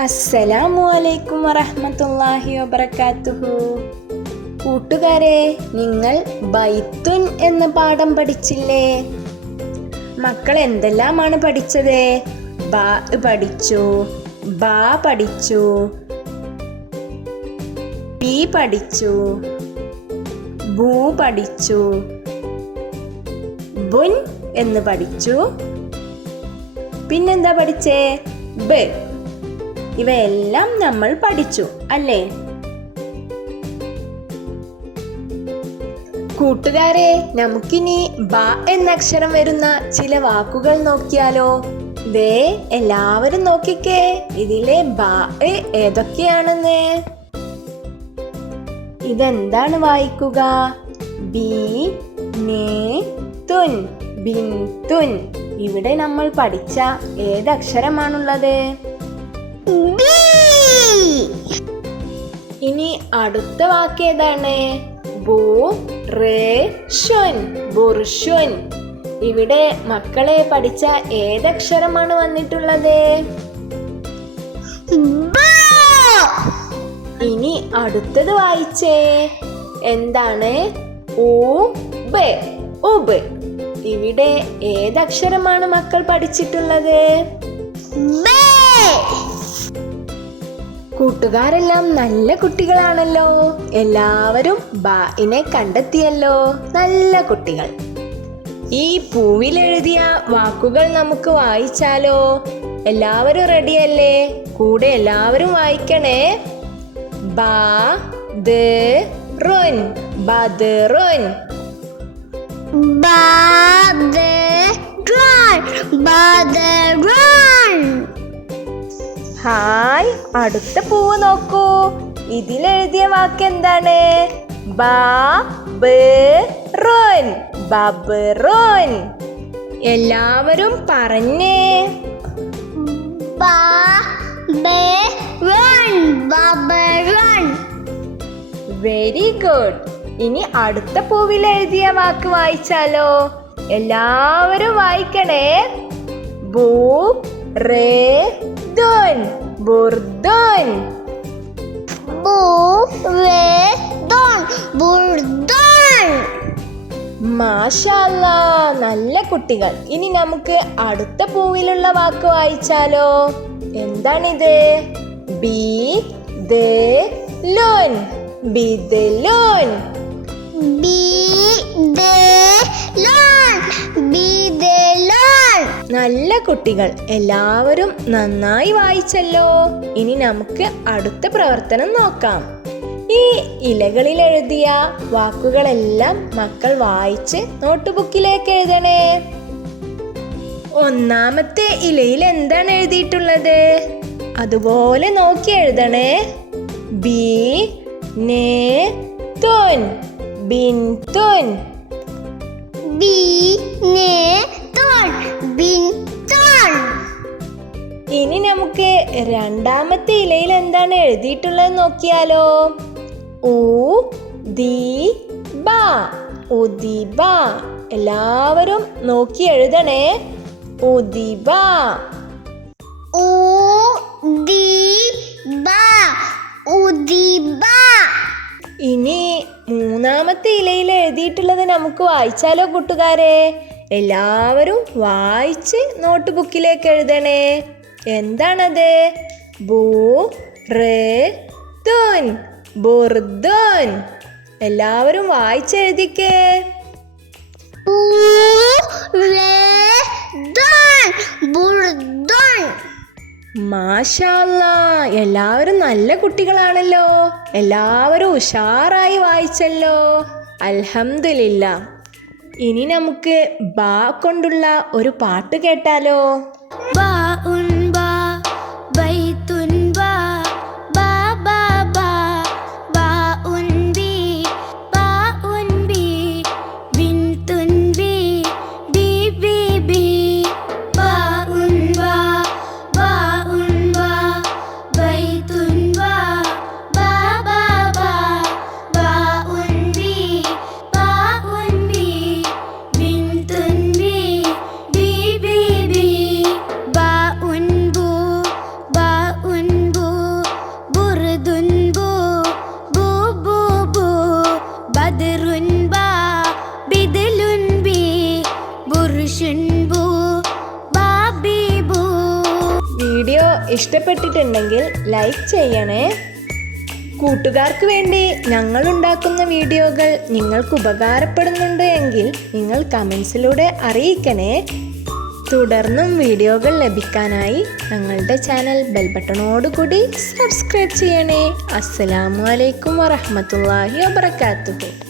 അസ്സലാമു അലൈക്കും വറഹ്മത്തുള്ളാഹി വബറകാതുഹു. കൂട്ടുകാരെ, നിങ്ങൾ ബൈത്തുൻ എന്ന പാഠം പഠിച്ചില്ലേ? മക്കൾ എന്തെല്ലാമാണ് പഠിച്ചത്? ബ പഠിച്ചു, ബ പഠിച്ചു, ബി പഠിച്ചു, ബു പഠിച്ചു, ബുൻ എന്ന് പഠിച്ചു. പിന്നെന്താ പഠിച്ചേ? ബ്. ഇവയെല്ലാം നമ്മൾ പഠിച്ചു അല്ലേ? കൂട്ടുകാരെ, നമുക്കിനി ബ എന്ന അക്ഷരം വരുന്ന ചില വാക്കുകൾ നോക്കിയാലോ? ദേ, എല്ലാവരും നോക്കിക്കേ, ഇതിലെ ബ ഏതൊക്കെയാണെന്ന്. ഇതെന്താണ് വായിക്കുക? ബി നേ തുൻ, ബിൻതുൻ. ഇവിടെ നമ്മൾ പഠിച്ച ഏതക്ഷരമാണുള്ളത്? ഇനി അടുത്ത വാക്ക് ഏതാണ്? ബു റേ ഷുൻ, ബുർഷുൻ. ഇവിടെ മക്കളെ പഠിച്ച ഏതക്ഷരമാണ് വന്നിട്ടുള്ളത്? ഇനി അടുത്തത് വായിച്ചേ. എന്താണ്? ഉബ്, ഉബ്. ഇവിടെ ഏതക്ഷരമാണ് മക്കൾ പഠിച്ചിട്ടുള്ളത്? കൂട്ടുകാരെല്ലാം നല്ല കുട്ടികളാണല്ലോ. എല്ലാവരും ബാഇനെ കണ്ടെത്തിയല്ലോ. നല്ല കുട്ടികൾ. ഈ പൂവിലെഴുതിയ വാക്കുകൾ നമുക്ക് വായിച്ചാലോ? എല്ലാവരും റെഡിയല്ലേ? കൂടെ എല്ലാവരും വായിക്കണേ. ബദറുൻ, ബദറുൻ, ബദറുൻ. ഹായ്, അടുത്ത പൂവ് നോക്കൂ. ഇതിലെഴുതിയ വാക്ക് എന്താണ്? ബബറുൻ, ബബറുൻ. എല്ലാവരും പറഞ്ഞേ. Very good. ഇനി അടുത്ത പൂവിൽ എഴുതിയ വാക്ക് വായിച്ചാലോ? എല്ലാവരും വായിക്കണേ. ബു റേ ദുൻ, ബുർദുൻ. മാഷാ അല്ലാഹ്, നല്ല കുട്ടികൾ. ഇനി നമുക്ക് അടുത്ത പൂവിലുള്ള വാക്ക് വായിച്ചാലോ? എന്താണിത്? ബി ദേ ലുൻ, ബിദലുൻ. നല്ല കുട്ടികൾ. എല്ലാവരും നന്നായി വായിച്ചല്ലോ. ഇനി നമുക്ക് അടുത്ത പ്രവർത്തനം നോക്കാം. ഈ ഇലകളിൽ എഴുതിയ വാക്കുകളെല്ലാം മക്കൾ വായിച്ച് നോട്ട്ബുക്കിലേക്ക് എഴുതണേ. ഒന്നാമത്തെ ഇലയിൽ എന്താണ് എഴുതിയിട്ടുള്ളത്? അതുപോലെ നോക്കി എഴുതണേ. ബി നേ തുൻ, ബിൻതുൻ. ഇനി നമുക്ക് രണ്ടാമത്തെ ഇലയിൽ എന്താണ് എഴുതിയിട്ടുള്ളത് നോക്കിയാലോ? ഉദീബ, ഉദീബ. എല്ലാവരും നോക്കി എഴുതണേ. ഉദീബ. ഇനി മൂന്നാമത്തെ ഇലയിൽ എഴുതിയിട്ടുള്ളത് നമുക്ക് വായിച്ചാലോ കൂട്ടുകാരെ? എല്ലാവരും വായിച്ച് നോട്ട്ബുക്കിലേക്ക് എഴുതണേ. എന്താണത്? ബു റേ ദുൻ, ബുർദുൻ. എല്ലാവരും വായിച്ചെഴുതിക്കേ. മാഷാ അല്ലാഹ്, എല്ലാവരും നല്ല കുട്ടികളാണല്ലോ. എല്ലാവരും ഉഷാറായി വായിച്ചല്ലോ. അൽഹംദുലില്ലാഹ്. ഇനി നമുക്ക് ബാ കൊണ്ടുള്ള ഒരു പാട്ട് കേട്ടാലോ? un വീഡിയോ ഇഷ്ടപ്പെട്ടിട്ടുണ്ടെങ്കിൽ ലൈക്ക് ചെയ്യണേ. കൂട്ടുകാർക്ക് വേണ്ടി ഞങ്ങൾ ഉണ്ടാക്കുന്ന വീഡിയോകൾ നിങ്ങൾക്ക് ഉപകാരപ്പെടുന്നുണ്ട് എങ്കിൽ നിങ്ങൾ കമൻസിലൂടെ അറിയിക്കണേ. തുടർന്നും വീഡിയോകൾ ലഭിക്കാനായി ഞങ്ങളുടെ ചാനൽ ബെൽ ബട്ടണോടുകൂടി സബ്സ്ക്രൈബ് ചെയ്യണേ. അസ്സലാമു അലൈക്കും വറഹ്മത്തുള്ളാഹി വബറകാതുഹു.